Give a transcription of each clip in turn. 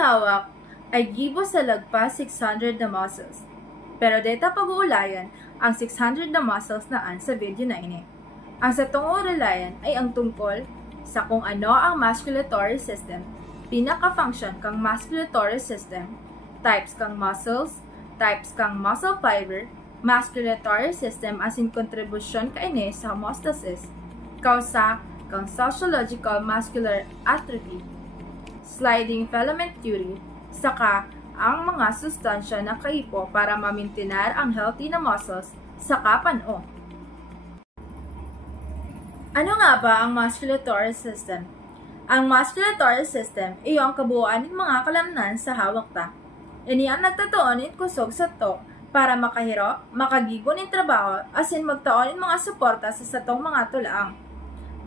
hawak ay gibo sa lagpas 600 na muscles. Pero deta pag-uulayan ang 600 na muscles naan sa video na ini. Ang sa tungurayan ay ang tungkol sa kung ano ang musculatory system, pinaka-function kang musculatory system, types kang muscles, types kang muscle fiber, musculatory system as in contribution kaini sa homeostasis, kausa kang sociological muscular atrophy, sliding filament theory, saka ang mga sustansya na kaipo para mamintinar ang healthy na muscles sa kapano. Ano nga ba ang musculatory system? Ang musculatory system ay ang kabuuan ng mga kalamnan sa hawak ta. Ini ang nagtatuon ng kusog sa to para makahiro, makagigo ng trabaho asin magtaon ng mga suporta sa satong mga tulaang.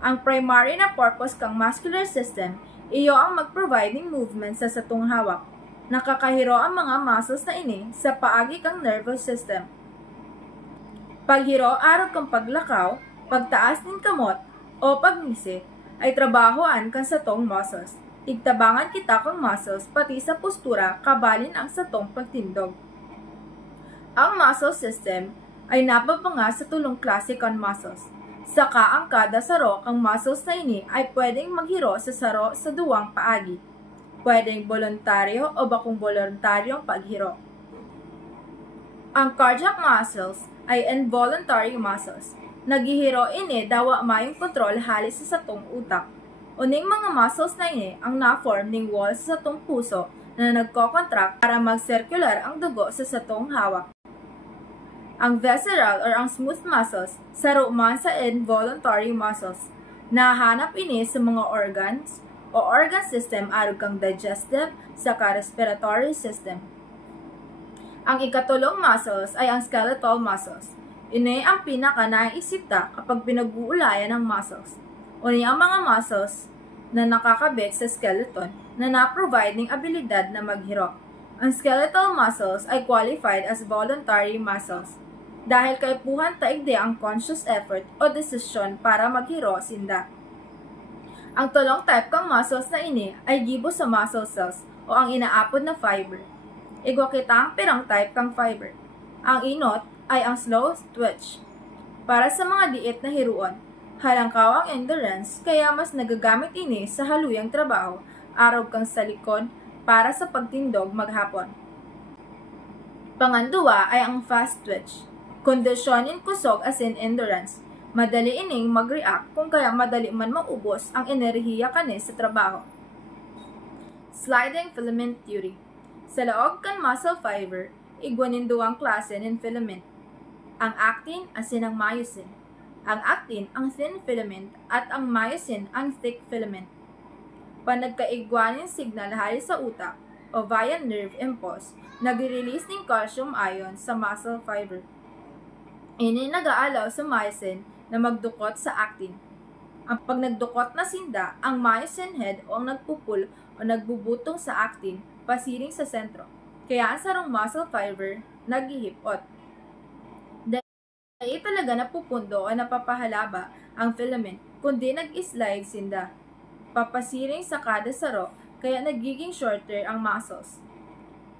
Ang primary na purpose kang muscular system iyo ang mag-provide ng movement sa satong hawak. Nakakahiro ang mga muscles na ini sa paagi kang nervous system. Paghiro araw kang paglakaw, pagtaas ng kamot o pagngisi ay trabahoan kang satong muscles. Igtabangan kita kang muscles pati sa postura kabalin ang satong pagtindog. Ang muscle system ay napapanga sa tulong klase kang muscles. Saka ang kada saro kang muscles na ini ay pwedeng maghiro sa saro sa duwang paagi. Pwedeng voluntaryo o bakong voluntaryong paghiro. Ang cardiac muscles ay involuntary muscles. Naghihiro ini dawa mayong kontrol halis sa satong utak. Uning mga muscles na ini ang na-form ning wall sa satong puso na nagko-contract para mag-circular ang dugo sa satong hawak. Ang visceral or ang smooth muscles saro man sa involuntary muscles. Nahanap ini sa mga organs o organ system arog kang digestive saka respiratory system. Ang ikatulong muscles ay ang skeletal muscles. Ini ang pinaka naiisip ta kapag pinag-uulayan ng muscles. Uni ang mga muscles na nakakabit sa skeleton na na-provide ng abilidad na maghiro. Ang skeletal muscles ay qualified as voluntary muscles dahil kaipuhan taigde ang conscious effort o desisyon para maghiro sinda. Ang tulong type kang muscles na ini ay gibo sa muscle cells o ang inaapod na fiber. Igwa kita ang pirang type kang fiber. Ang inot ay ang slow twitch. Para sa mga diet na hiruon, halangkaw ang endurance kaya mas nagagamit ini sa haluyang trabaho, araw kang sa likod para sa pagtindog maghapon. Panganduwa ay ang fast twitch. Kondisyonin kusog as in endurance. Madali ining mag-react kung kaya madali man maubos ang enerhiya kani sa trabaho. Sliding filament theory. Sa laog kan muscle fiber, igwanin duwang klase ng filament. Ang actin asin ang myosin. Ang actin ang thin filament at ang myosin ang thick filament. Panagkaigwanin signal hali sa utak o via nerve impulse, nag-release ng calcium ion sa muscle fiber. Ini nag-aalaw sa myosin na magdukot sa actin. Ang pag nagdukot na sinda, ang myosin head o ang nagpupul o nagbubutong sa actin pasiring sa sentro. Kaya ang sarong muscle fiber naghihipot. Dahil talaga napupundo o napapahalaba ang filament kundi nag-slide sinda. Papasiring sa kada saro kaya nagiging shorter ang muscles.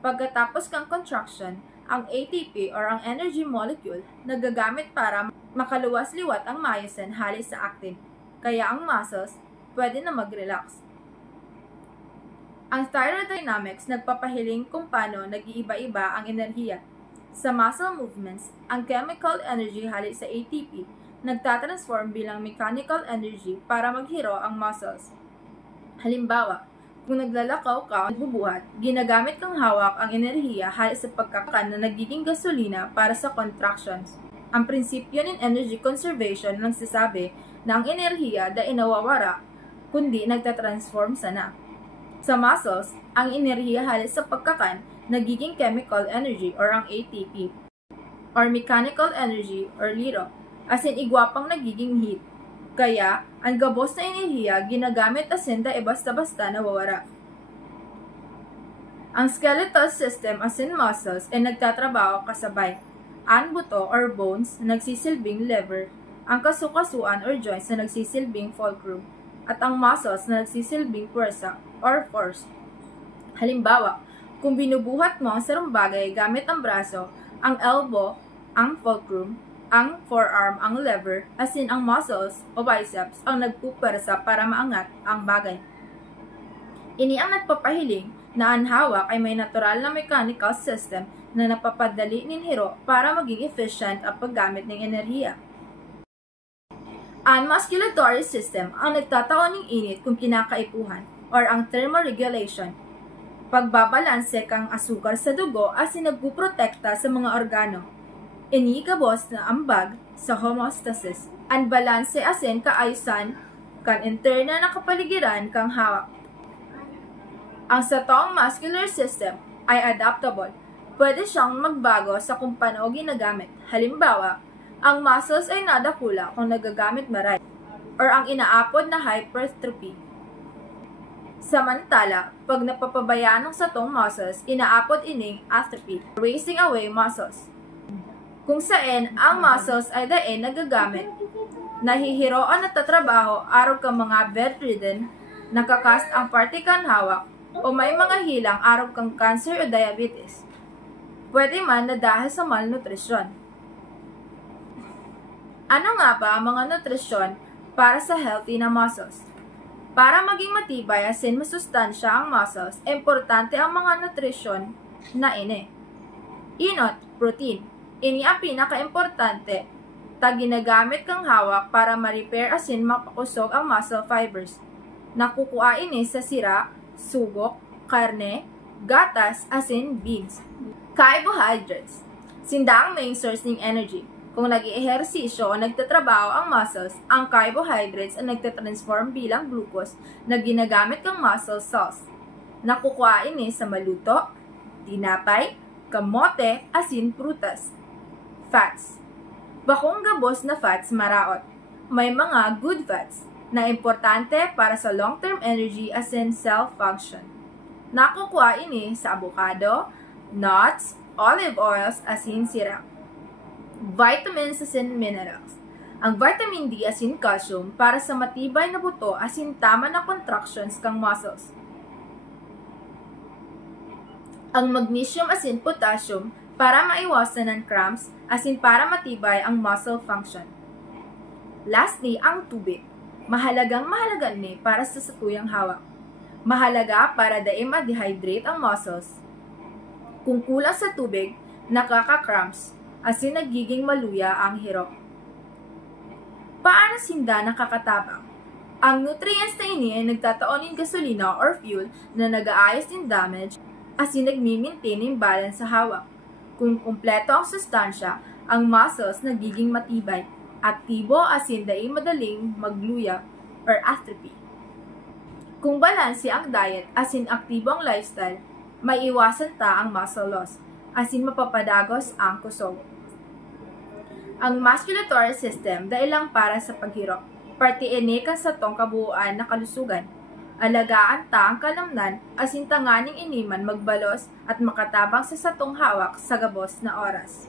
Pagkatapos kang contraction, ang ATP or ang energy molecule nagagamit para makaluwas-liwat ang myosin halis sa actin. Kaya ang muscles pwede na mag-relax. Ang thermodynamics nagpapahiling kung paano nag-iiba-iba ang enerhiya. Sa muscle movements, ang chemical energy halis sa ATP nagtatransform bilang mechanical energy para maghiro ang muscles. Halimbawa, kung naglalakaw ka o nagbubuhat, ginagamit kang hawak ang enerhiya halis sa pagkakan na nagiging gasolina para sa contractions. Ang prinsipyo ng energy conservation nagsasabi na ang enerhiya da inawawara kundi nagtatransform sana. Sa muscles, ang enerhiya halis sa pagkakan nagiging chemical energy or ang ATP or mechanical energy or liro as in igwapang nagiging heat. Kaya, ang gabos na enerhiya ginagamit asin da basta-basta nawawara. Ang skeletal system asin muscles ay nagtatrabaho kasabay. Ang buto or bones na nagsisilbing lever, ang kasukasuan or joints na nagsisilbing fulcrum, at ang muscles na nagsisilbing puwersa or force. Halimbawa, kung binubuhat mo ang sarong bagay gamit ang braso, ang elbow, ang fulcrum, ang forearm, ang lever, as in ang muscles o biceps ang nagpupersa para maangat ang bagay. Ini ang nagpapahiling na ang hawak ay may natural na mechanical system na napapadali ng hiro para maging efficient ang paggamit ng enerhiya. Ang musculatory system ang nagtataon ng init kung kinakaipuhan or ang thermoregulation. Pagbabalanse kang asukal sa dugo as in nagpuprotekta sa mga organo. Inigabos na ambag sa homeostasis. Ang balanse as in kaayusan kan interna na kapaligiran kang hawak. Ang satong muscular system ay adaptable. Pwede siyang magbago sa kung paano ginagamit. Halimbawa, ang muscles ay nadakula kung nagagamit maray or ang inaapod na hypertrophy. Samantala, pag napapabayaan ng satong muscles, inaapod ining atrophy, wasting away muscles. Kung saan ang muscles ay daen nagagamit, nahihiroan at tatrabaho araw ka mga bedridden, nakakast ang partikan hawak, o may mga hilang araw kang cancer o diabetes. Pwede man na dahil sa malnutrisyon. Ano nga ba ang mga nutrisyon para sa healthy na muscles? Para maging matibay as in masustansya ang muscles, importante ang mga nutrisyon na ini. Inot, protein. Ini ang pinaka-importante. Ginagamit kang hawak para ma-repair as in mapakusog ang muscle fibers. Nakukuha ini sa sira, sugok, karne, gatas, as in beans. Carbohydrates. Sinda ang main source ng energy. Kung nag-i-ehersisyo o nagtatrabaho ang muscles, ang carbohydrates ang nagtatransform bilang glucose na ginagamit kang muscle cells. Nakukuha ini sa maluto, tinapay, kamote, asin, prutas. Fats. Bakong gabos na fats maraot. May mga good fats na importante para sa long-term energy as in cell function. Nakukuha ini sa avocado, nuts, olive oils, as in sirap. Vitamins as in minerals. Ang vitamin D as in calcium para sa matibay na buto as in tama na contractions kang muscles. Ang magnesium as in potassium para maiwasan ng cramps as in para matibay ang muscle function. Lastly, ang tubig. Mahalaga ni para sa satuyang hawak. Mahalaga para daim ma-dehydrate ang muscles. Kung kulang sa tubig, nakaka-cramps as in nagiging maluya ang hiro. Paano sinda nakakatabang? Ang nutrients na ini ay nagtataon ng gasolina or fuel na nag-aayos ng damage as in nagmi-maintain ng balance sa hawak. Kung kumpleto ang sustansya, ang muscles nagiging matibay, aktibo as in daing madaling magluya or atrophy. Kung balanse ang diet as in aktibo ang lifestyle, may iwasan ta ang muscle loss as in mapapadagos ang kusog. Ang musculatory system dahil lang para sa paghirok, partiene ka sa tong kabuuan na kalusugan. Alagaan ta ang kalamnan as in tanganing iniman magbalos at makatabang sa satong hawak sa gabos na oras.